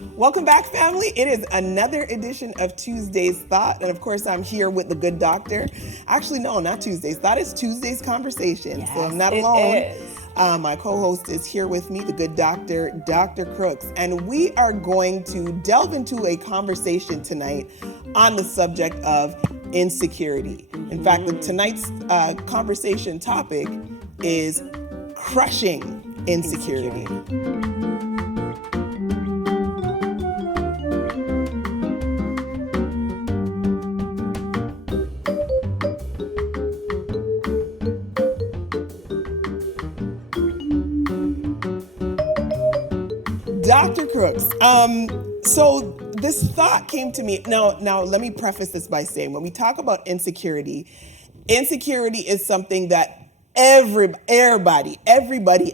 Welcome back, family. It is another edition of Tuesday's Thought. And of course, I'm here with the good doctor. Actually, no, not Tuesday's Thought. It's Tuesday's Conversation. Yes, so I'm not it alone. is. My co-host is here with me, the good doctor, Dr. Crooks. And we are going to delve into a conversation tonight on the subject of insecurity. In fact, tonight's conversation topic is crushing insecurity. Dr. Crooks, so this thought came to me. Now let me preface this by saying, when we talk about insecurity is something that everybody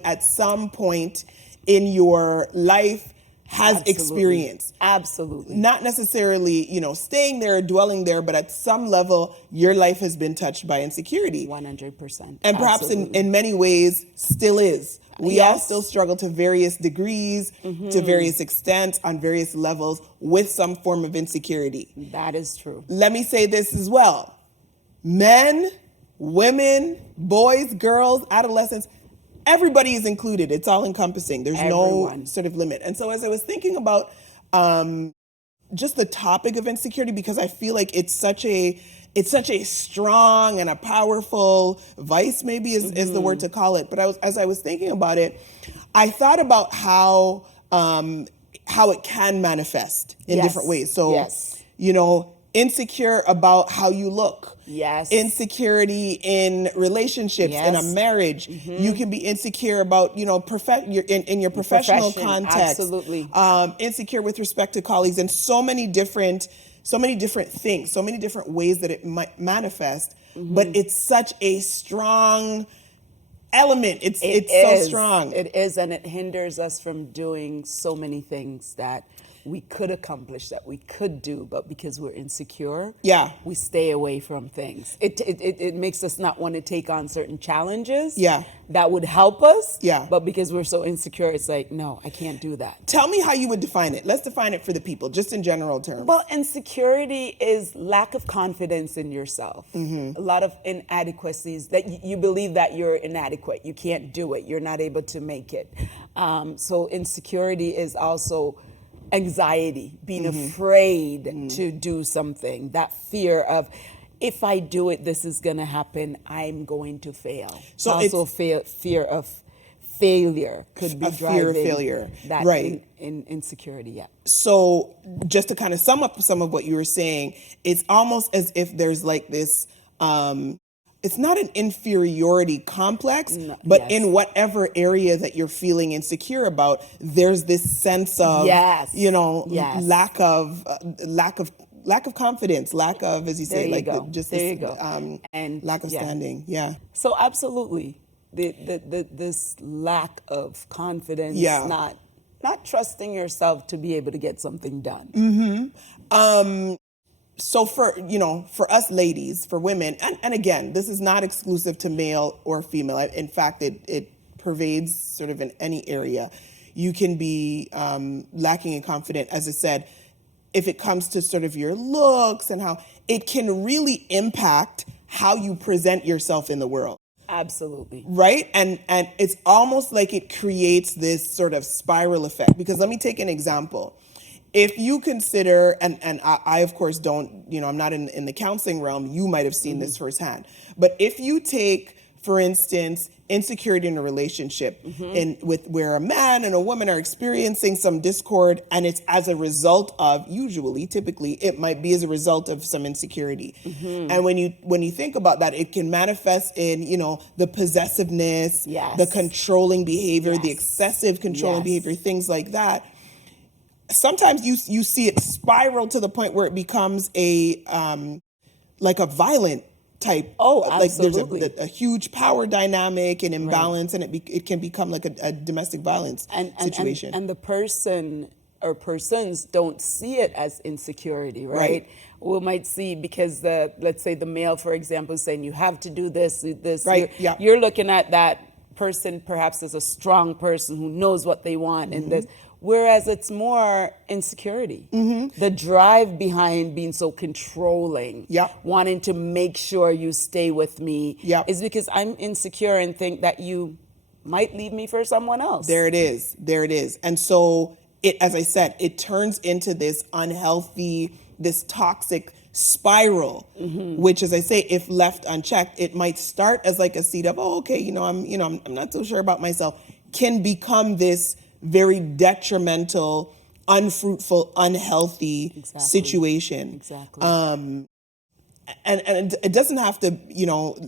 at some point in your life has experienced. Absolutely. Not necessarily, staying there or dwelling there, but at some level, your life has been touched by insecurity. 100%. And perhaps in many ways still is. We all still struggle to various degrees, to various extents, on various levels with some form of insecurity. That is true. Let me say this as well. Men, women, boys, girls, adolescents, everybody is included. It's all encompassing. There's no sort of limit. And so as I was thinking about just the topic of insecurity, because I feel like it's such a strong and a powerful vice, maybe is the word to call it. But as I was thinking about it, I thought about how it can manifest in different ways. So, insecure about how you look. Yes. Insecurity in relationships, in a marriage. You can be insecure about, in your professional context. Absolutely. Insecure with respect to colleagues, and so many different things, so many different ways that it might manifest. But it's such a strong element. It's so strong. It is, and it hinders us from doing so many things that we could accomplish, that we could do, but because we're insecure, we stay away from things. It makes us not want to take on certain challenges that would help us, but because we're so insecure, it's like, no, I can't do that. Tell me how you would define it. Let's define it for the people, just in general terms. Well, insecurity is lack of confidence in yourself. A lot of inadequacies, that you believe that you're inadequate, you can't do it, you're not able to make it. So insecurity is also anxiety, being afraid to do something, that fear of, if I do it, this is going to happen, I'm going to fail. So also fear of failure could be driving fear of failure. That in insecurity, So just to kind of sum up some of what you were saying, it's almost as if there's like this, it's not an inferiority complex, but in whatever area that you're feeling insecure about, there's this sense of, lack of confidence, lack of, as you say, and lack of standing. Yeah. So absolutely, this lack of confidence, not trusting yourself to be able to get something done. So for us ladies, for women, and again, this is not exclusive to male or female. In fact, it pervades sort of in any area. You can be lacking in confidence, as I said, if it comes to sort of your looks and how it can really impact how you present yourself in the world. Absolutely. Right? And it's almost like it creates this sort of spiral effect. Because let me take an example. If you consider, and I of course don't, I'm not in the counseling realm, you might have seen this firsthand. But if you take, for instance, insecurity in a relationship with where a man and a woman are experiencing some discord, and it's as a result of, typically, it might be as a result of some insecurity. And when you think about that, it can manifest in, the possessiveness, the controlling behavior, the excessive controlling behavior, things like that. Sometimes you see it spiral to the point where it becomes a violent type. Absolutely. Like there's a huge power dynamic and imbalance, and it can become like a domestic violence situation. And the person or persons don't see it as insecurity, right? We might see, because let's say the male, for example, is saying you have to do this. Right. You're looking at that person perhaps as a strong person who knows what they want, and this. Whereas it's more insecurity. The drive behind being so controlling, wanting to make sure you stay with me, is because I'm insecure and think that you might leave me for someone else. There it is. There it is. And so, as I said, it turns into this unhealthy, this toxic spiral, which, as I say, if left unchecked, it might start as like a seed of, oh, okay, I'm not so sure about myself, can become this very detrimental, unfruitful, unhealthy situation. And it doesn't have to,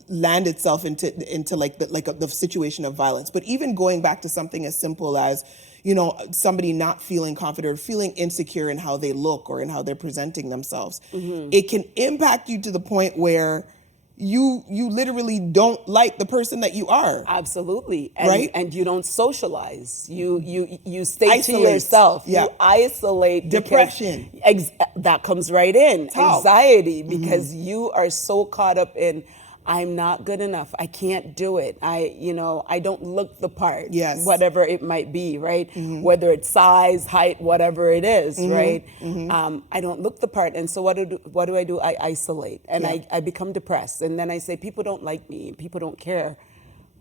land itself into like the situation of violence. But even going back to something as simple as, somebody not feeling confident or feeling insecure in how they look or in how they're presenting themselves, it can impact you to the point where you literally don't like the person that you are. Absolutely. And, right? And you don't socialize. You stay Isolate. to yourself. Yeah. You isolate. Depression. That comes right in. Talk. Anxiety, because you are so caught up in, I'm not good enough. I can't do it. I don't look the part. Yes. Whatever it might be, right? Whether it's size, height, whatever it is, right? I don't look the part. And so what do I do? I isolate and I become depressed. And then I say, people don't like me. People don't care.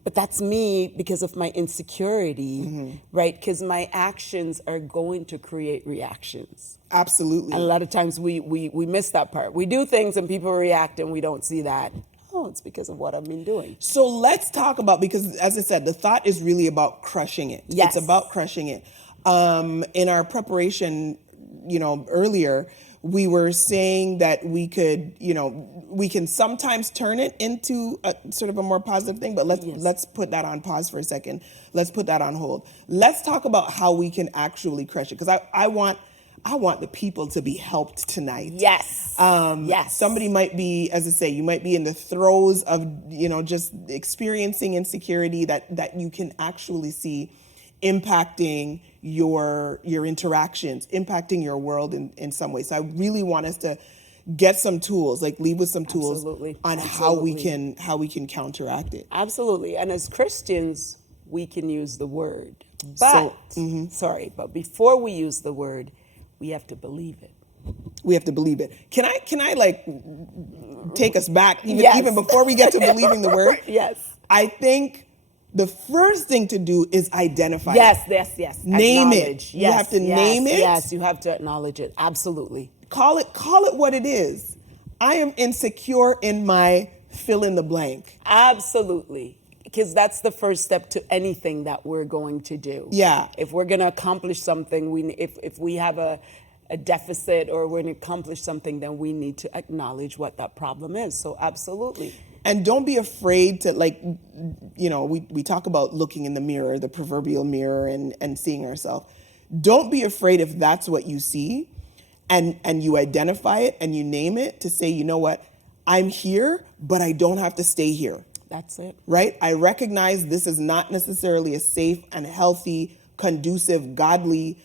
But that's me because of my insecurity, right? Because my actions are going to create reactions. Absolutely. And a lot of times we miss that part. We do things and people react and we don't see that. Oh, it's because of what I've been doing. So let's talk about, because as I said, the thought is really about crushing it. Yes. It's about crushing it. In our preparation, earlier, we were saying that we could, we can sometimes turn it into a sort of a more positive thing, but let's put that on pause for a second. Let's put that on hold. Let's talk about how we can actually crush it, because I want the people to be helped tonight. Yes. Yes. Somebody might be, as I say, you might be in the throes of, just experiencing insecurity that you can actually see impacting your interactions, impacting your world in some way. So I really want us to get some tools, like leave with some tools on how we can counteract it. Absolutely. And as Christians, we can use the word. But but before we use the word, we have to believe it. We have to believe it. Can I like take us back even before we get to believing the word? Yes. I think the first thing to do is identify it. Yes. Name it. You have to name it. Yes, you have to acknowledge it. Absolutely. Call it what it is. I am insecure in my fill in the blank. Absolutely. Because that's the first step to anything that we're going to do. Yeah. If we're going to accomplish something, if we have a deficit or we're going to accomplish something, then we need to acknowledge what that problem is. So absolutely. And don't be afraid to, we talk about looking in the mirror, the proverbial mirror, and seeing ourselves. Don't be afraid if that's what you see and you identify it and you name it, to say, you know what, I'm here, but I don't have to stay here. That's it. Right? I recognize this is not necessarily a safe and healthy, conducive, godly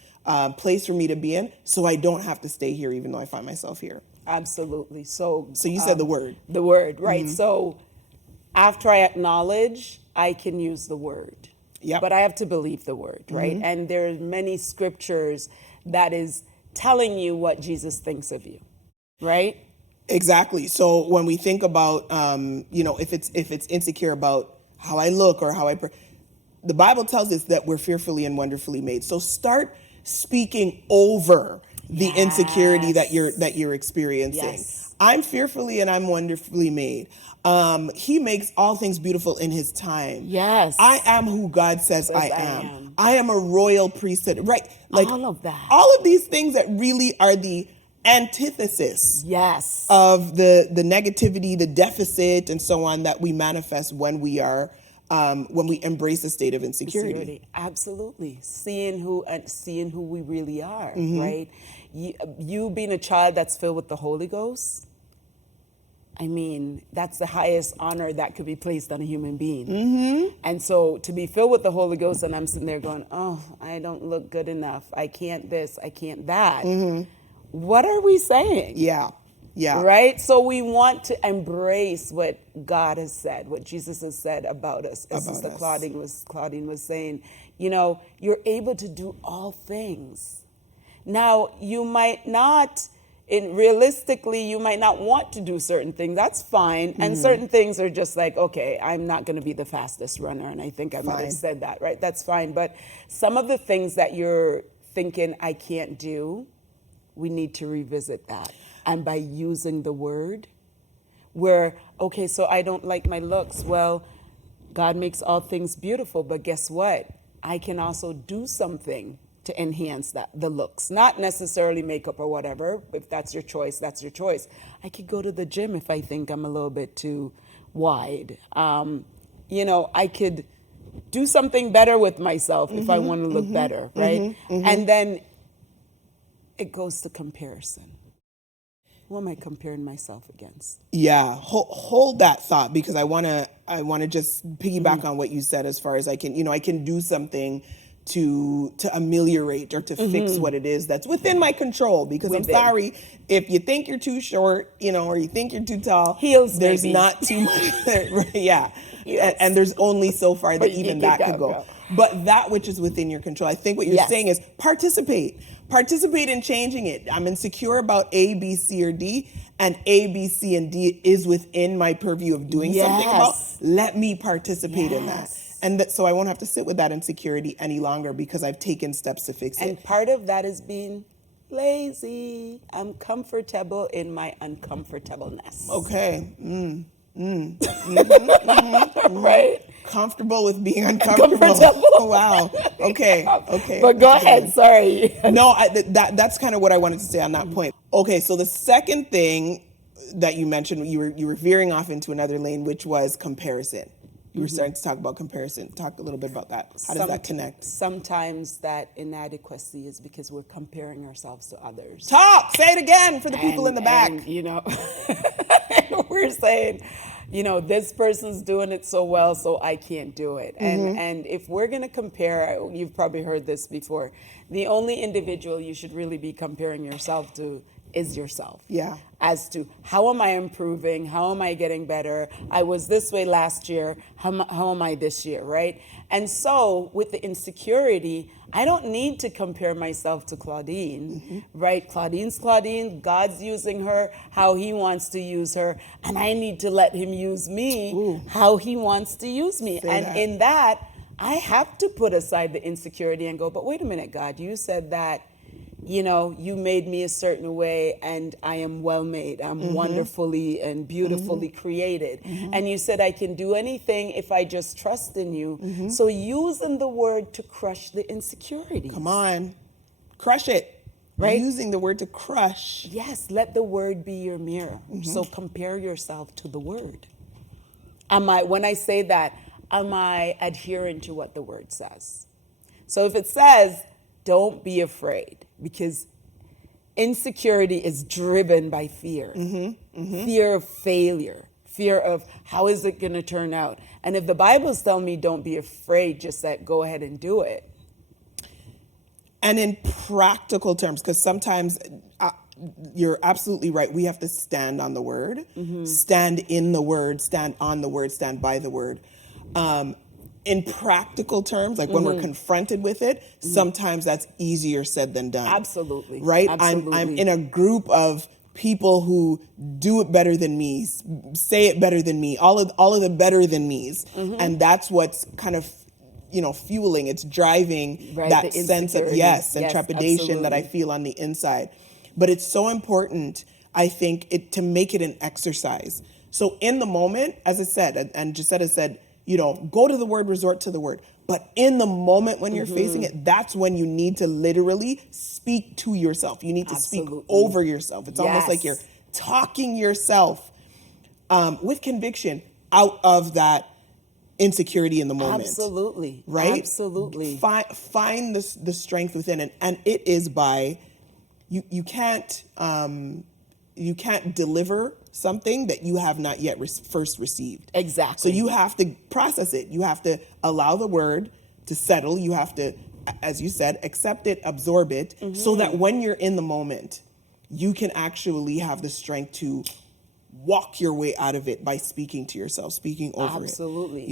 place for me to be in, so I don't have to stay here even though I find myself here. Absolutely. So you said the word. The word, right. So after I acknowledge, I can use the word. Yep. But I have to believe the word, right? And there are many scriptures that is telling you what Jesus thinks of you, right? Exactly. So when we think about, if it's insecure about how I look or how the Bible tells us that we're fearfully and wonderfully made. So start speaking over the insecurity that you're experiencing. Yes. I'm fearfully and I'm wonderfully made. He makes all things beautiful in his time. Yes. I am who God says I am. I am a royal priesthood. Right. Like all of that. All of these things that really are the antithesis of the negativity, the deficit, and so on that we manifest when we are when we embrace a state of insecurity. Absolutely. Seeing who we really are, right? You being a child that's filled with the Holy Ghost, I mean, that's the highest honor that could be placed on a human being. And so to be filled with the Holy Ghost, and I'm sitting there going, oh, I don't look good enough. I can't this, I can't that. What are we saying? Yeah. Right? So we want to embrace what God has said, what Jesus has said about us. As Sister Claudine was saying, you're able to do all things. Now, you might not, realistically, you might not want to do certain things. That's fine. And certain things are just like, okay, I'm not going to be the fastest runner. And I think I might have said that, right? That's fine. But some of the things that you're thinking I can't do, we need to revisit that. And by using the word, where, okay, so I don't like my looks. Well, God makes all things beautiful, but guess what? I can also do something to enhance the looks, not necessarily makeup or whatever. If that's your choice, that's your choice. I could go to the gym if I think I'm a little bit too wide. I could do something better with myself if I want to look better, right? And then it goes to comparison. Who am I comparing myself against? Yeah, hold that thought, because I want to just piggyback on what you said, as far as I can do something to ameliorate or to fix what it is that's within my control, because I'm sorry, if you think you're too short, or you think you're too tall, heels, there's maybe. not too much yeah. And there's only so far that even that could go. But that which is within your control, I think what you're saying is participate in changing it. I'm insecure about A, B, C, or D, and A, B, C, and D is within my purview of doing something about. Let me participate in that. And so I won't have to sit with that insecurity any longer, because I've taken steps to fix it. And part of that is being lazy. I'm comfortable in my uncomfortableness. Okay. Right? Comfortable with being uncomfortable. Wow. Okay. But go ahead. Sorry. No, that's kind of what I wanted to say on that point. Okay, so the second thing that you mentioned, you were veering off into another lane, which was comparison. You were starting to talk about comparison. Talk a little bit about that. How does that connect? Sometimes that inadequacy is because we're comparing ourselves to others. Talk! Say it again for the people in the back. And, we're saying, this person's doing it so well, so I can't do it. And if we're going to compare, you've probably heard this before, the only individual you should really be comparing yourself to is yourself. Yeah. As to how am I improving? How am I getting better? I was this way last year. How am I this year, right? And so with the insecurity, I don't need to compare myself to Claudine, right? Claudine's Claudine. God's using her how he wants to use her. And I need to let him use me how he wants to use me. In that, I have to put aside the insecurity and go, but wait a minute, God, you said that you made me a certain way and I am well made. I'm wonderfully and beautifully created. And you said I can do anything if I just trust in you. So using the word to crush the insecurity. Come on. Crush it. Right? Using the word to crush. Yes, let the word be your mirror. So compare yourself to the word. When I say that, am I adhering to what the word says? So if it says, don't be afraid, because insecurity is driven by fear. Fear of failure, fear of how is it going to turn out. And if the Bible's telling me don't be afraid, just go ahead and do it. And in practical terms, because sometimes you're absolutely right, we have to stand on the word, stand in the word, stand on the word, stand by the word. In practical terms, like when we're confronted with it, sometimes that's easier said than done. Absolutely. Right? Absolutely. I'm in a group of people who do it better than me, say it better than me, all of the better than me's. And that's what's kind of, fueling, it's driving that sense of and trepidation that I feel on the inside. But it's so important, I think, to make it an exercise. So in the moment, as I said, and Jassett has said, go to the word, resort to the word. But in the moment when you're facing it, that's when you need to literally speak to yourself. You need to speak over yourself. It's almost like you're talking yourself with conviction out of that insecurity in the moment. Absolutely. Right? Absolutely. Find the strength within it. And it is by, you can't deliver something that you have not yet first received. Exactly. So you have to process it. You have to allow the word to settle. You have to, as you said, accept it, absorb it, so that when you're in the moment, you can actually have the strength to walk your way out of it by speaking to yourself, speaking over it. Absolutely.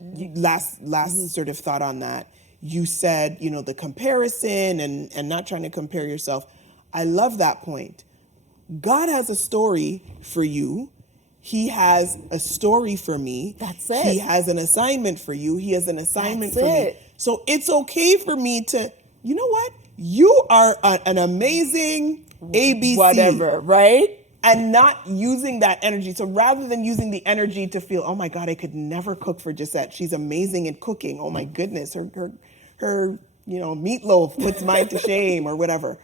last sort of thought on that. You said, the comparison and not trying to compare yourself. I love that point. God has a story for you. He has a story for me. That's it. He has an assignment for you. He has an assignment That's for it. me. So it's okay for me to, you know what? You are an amazing ABC. Whatever, right? And not using that energy. So rather than using the energy to feel, oh my God, I could never cook for Jassett. She's amazing at cooking. Oh my goodness, her meatloaf puts mine to shame or whatever.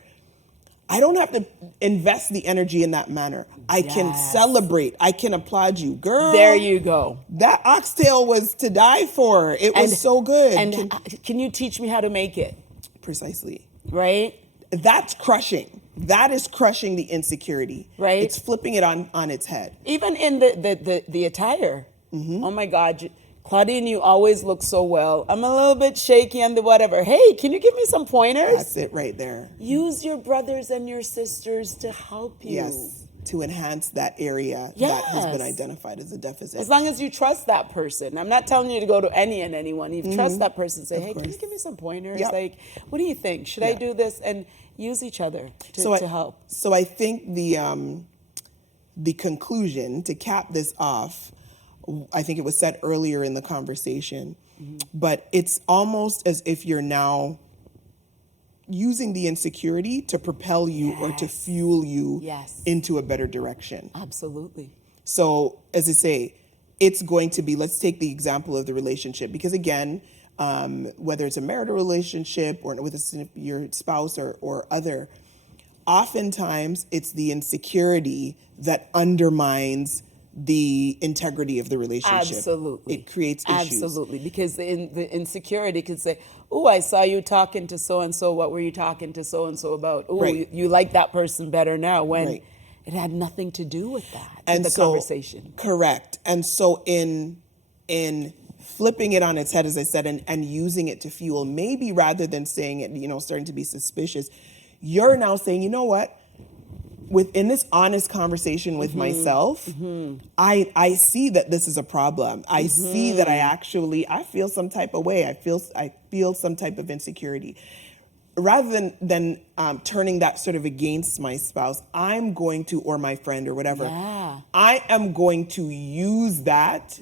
I don't have to invest the energy in that manner. I can celebrate. I can applaud you. Girl. There you go. That oxtail was to die for. It was so good. And can you teach me how to make it? Precisely. Right? That's crushing. That is crushing the insecurity. Right. It's flipping it on its head. Even in the attire. Oh my God, Claudine, you always look so well. I'm a little bit shaky on the whatever. Hey, can you give me some pointers? That's it right there. Use your brothers and your sisters to help you. Yes, to enhance that area that has been identified as a deficit. As long as you trust that person. I'm not telling you to go to any and anyone. You trust that person. Say, hey, can you give me some pointers? Yep. Like, what do you think? Should I do this? And use each other to help. So I think the conclusion, to cap this off, I think it was said earlier in the conversation, but it's almost as if you're now using the insecurity to propel you or to fuel you into a better direction. Absolutely. So as I say, it's going to be, let's take the example of the relationship, because again, whether it's a marital relationship or with your spouse or other, oftentimes it's the insecurity that undermines the integrity of the relationship. Absolutely. It creates issues. Absolutely. Because the insecurity could say, oh, I saw you talking to so-and-so. What were you talking to so-and-so about? Oh, you like that person better now, when it had nothing to do with that, and the conversation. Correct. And so in flipping it on its head, as I said, and using it to fuel, maybe rather than saying it, starting to be suspicious, you're now saying, you know what? Within this honest conversation with myself, I see that this is a problem. I see that I feel some type of way. I feel some type of insecurity. Rather than turning that sort of against my spouse, I'm going to, or my friend or whatever, I am going to use that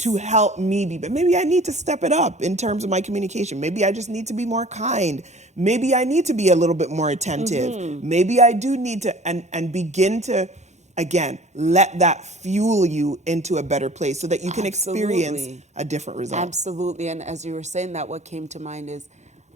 to help me be. But maybe I need to step it up in terms of my communication. Maybe I just need to be more kind. Maybe I need to be a little bit more attentive. Maybe I do need to, and begin to, again, let that fuel you into a better place so that you can experience a different result. Absolutely. And as you were saying that, what came to mind is,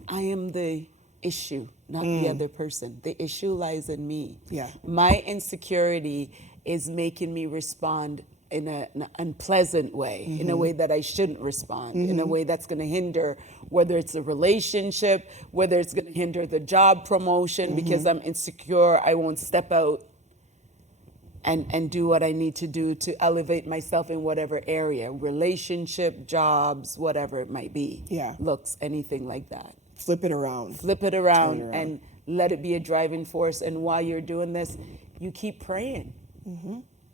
I am the issue, not the other person. The issue lies in me. Yeah. My insecurity is making me respond in an unpleasant way, in a way that I shouldn't respond, in a way that's going to hinder, whether it's a relationship, whether it's going to hinder the job promotion, because I'm insecure, I won't step out and do what I need to do to elevate myself in whatever area, relationship, jobs, whatever it might be. Looks, anything like that. Flip it around. Flip it around and let it be a driving force. And while you're doing this, you keep praying.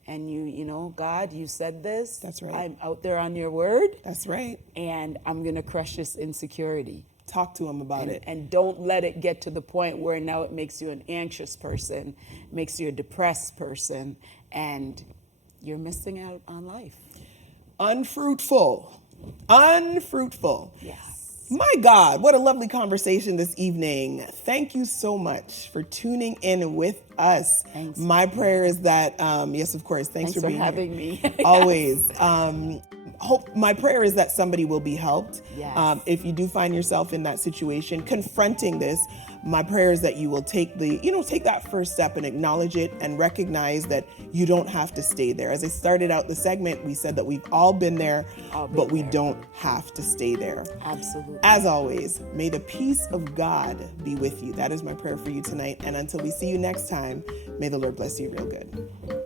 And you know, God, you said this. That's right. I'm out there on your word. That's right. And I'm going to crush this insecurity. Talk to him about it. And don't let it get to the point where now it makes you an anxious person, makes you a depressed person, and you're missing out on life. Unfruitful. Yes. My God, what a lovely conversation this evening. Thank you so much for tuning in with us. Thanks. My prayer is that, yes, of course, thanks for being having here. me. Always. My prayer is that somebody will be helped. Yes. If you do find yourself in that situation, confronting this, my prayer is that you will take that first step and acknowledge it and recognize that you don't have to stay there. As I started out the segment, we said that we've all been there, but we don't have to stay there. Absolutely. As always, may the peace of God be with you. That is my prayer for you tonight. And until we see you next time, may the Lord bless you real good.